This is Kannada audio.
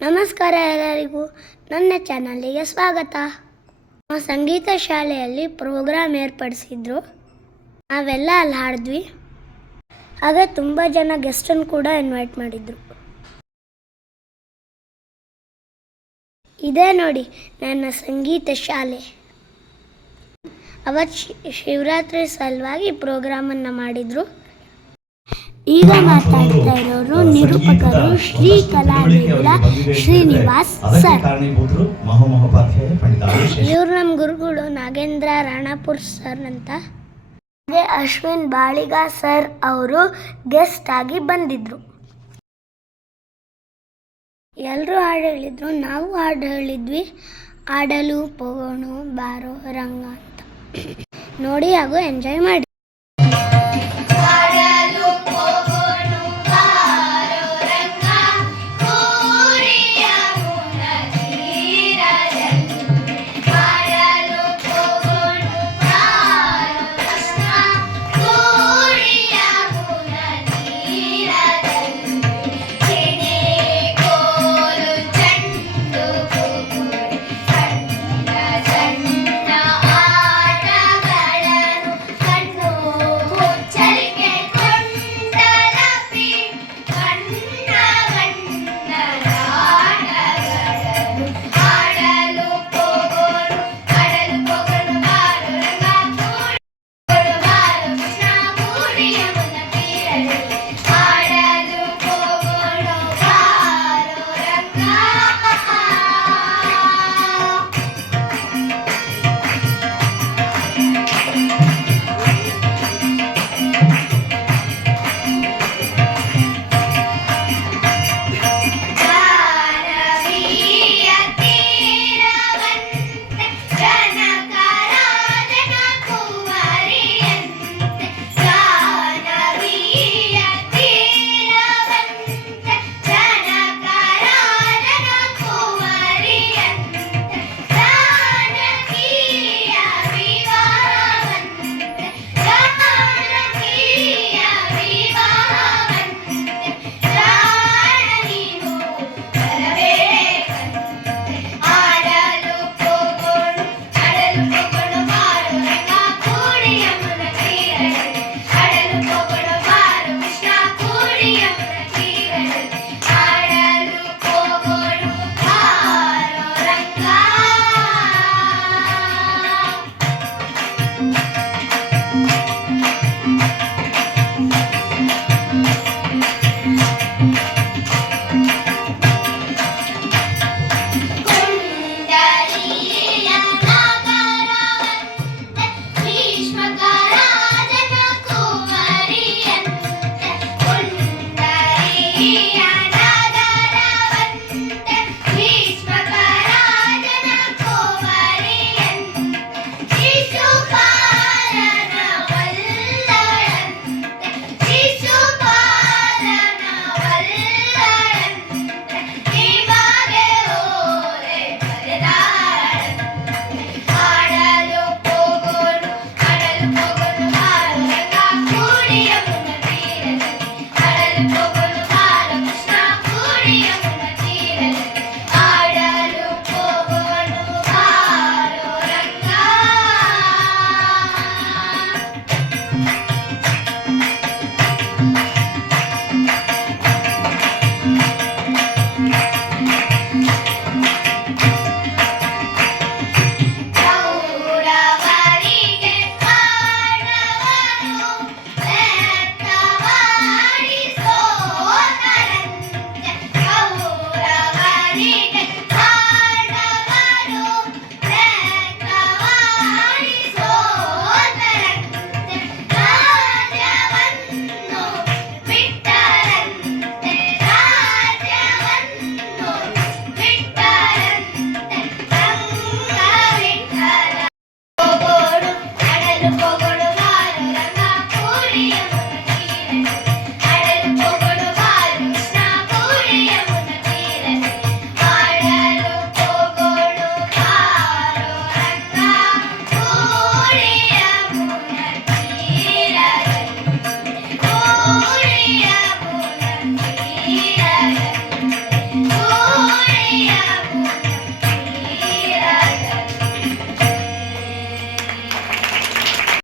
ನಮಸ್ಕಾರ ಎಲ್ಲರಿಗೂ, ನನ್ನ ಚಾನಲಿಗೆ ಸ್ವಾಗತ. ನಾವು ಸಂಗೀತ ಶಾಲೆಯಲ್ಲಿ ಪ್ರೋಗ್ರಾಮ್ ಏರ್ಪಡಿಸಿದ್ರು. ನಾವೆಲ್ಲ ಅಲ್ಲಿ ಹಾಡಿದ್ವಿ. ಹಾಗೆ ತುಂಬ ಜನ ಗೆಸ್ಟನ್ನು ಕೂಡ ಇನ್ವೈಟ್ ಮಾಡಿದ್ರು. ಇದೇ ನೋಡಿ ನನ್ನ ಸಂಗೀತ ಶಾಲೆ. ಅವತ್ತು ಶಿವರಾತ್ರಿ ಸಲುವಾಗಿ ಪ್ರೋಗ್ರಾಮನ್ನು ಮಾಡಿದರು. ಈಗ ಮಾತಾಡ್ತಾ ಇರೋರು ನಿರೂಪಕರು ಶ್ರೀ ಕಲಾವಿದ ಶ್ರೀನಿವಾಸ್ ಸರ್. ಇವರು ನಮ್ಮ ಗುರುಗಳು ನಾಗೇಂದ್ರ ರಾಣಾಪುರ್ ಸರ್ ಅಂತ. ಹಾಗೆ ಅಶ್ವಿನ್ ಬಾಳಿಗ ಸರ್ ಅವರು ಗೆಸ್ಟ್ ಆಗಿ ಬಂದಿದ್ರು. ಎಲ್ಲರೂ ಹಾಡು ಹೇಳಿದ್ರು, ನಾವು ಹಾಡು ಹೇಳಿದ್ವಿ. ಆಡಲು ಪೋಗೋಣ ಬಾರೋ ರಂಗ ಅಂತ. ನೋಡಿ ಹಾಗೂ ಎಂಜಾಯ್ ಮಾಡಿ.